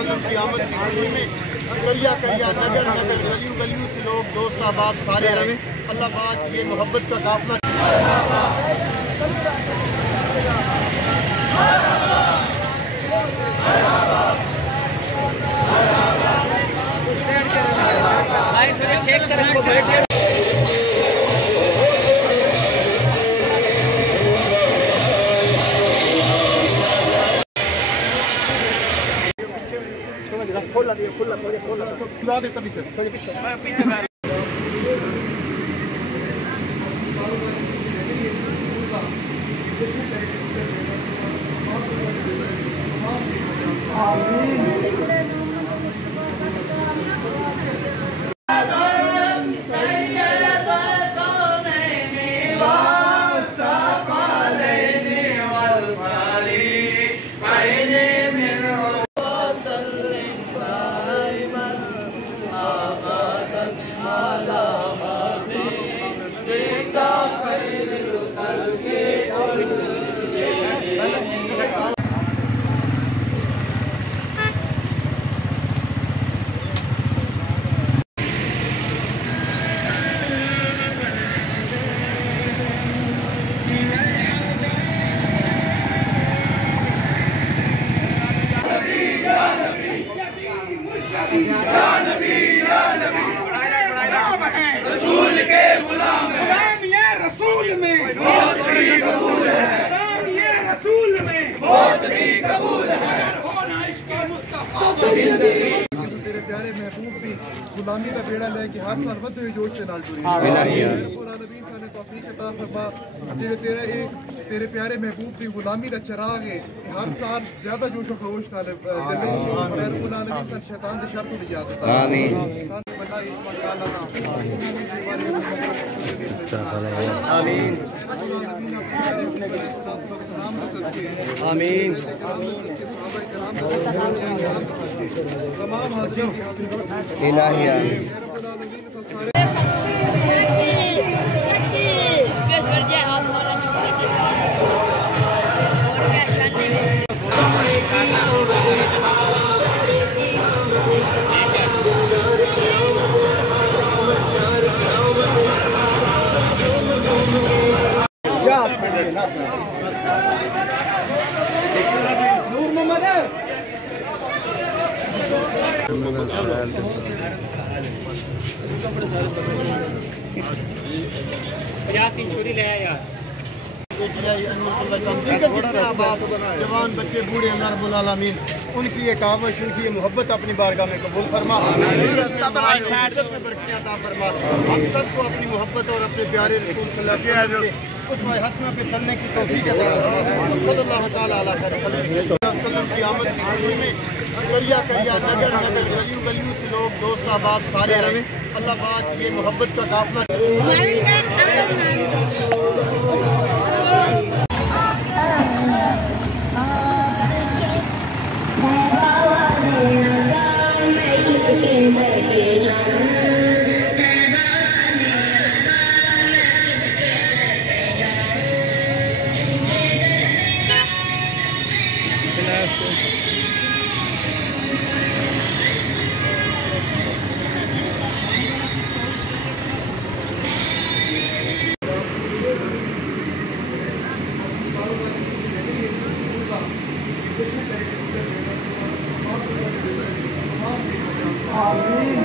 वसल्लम की आमद की खुशी में करिया करिया नगर नगर गलियों गलियों से लोग दोस्त अहबाब सारे आए। अल्लाह पाक ये मोहब्बत का काफिला रसूल के गुलाम है, ये रसूल में बहुत भी कबूल है, ये रसूल में बहुत भी कबूल है। होना इश्क़ मुस्तफ़ा तेरे प्यारे महबूब दी गुलामी का बेड़ा लेके हर साल वधे हुए जोश के नाल जुड़ी आमीन साने तौफीक अता फरमा। जेड़े तेरे प्यारे महबूब दी गुलामी दा चिराग है हर साल ज्यादा जोश और खरोश नाल जले और रब्बुल आलमीन सन शैतान दे शर तो निजात अता आमीन। बना इस मकाला ना आमीन आमीन तमाम हाजिर इलाही जवान बच्चे बूढ़े अल्लाह रब्बुल आलमीन उनकी ये कावश उनकी ये मोहब्बत अपनी बारगाह में कबूल फरमा। हम सबको अपनी मोहब्बत और अपने प्यारे रसूल सल्लल्लाहु अलैहि वसल्लम के उसवा हसना पे चलने की तौफीक अता फरमा। सल्लल्लाहु तआला अलैहि वसल्लम की आमद की खुशी में करिया करिया नगर नगर गलियों गलियों से लोग दोस्त अहबाब सारे आए। अल्लाह पाक ये मोहब्बत का काफिला आमीन।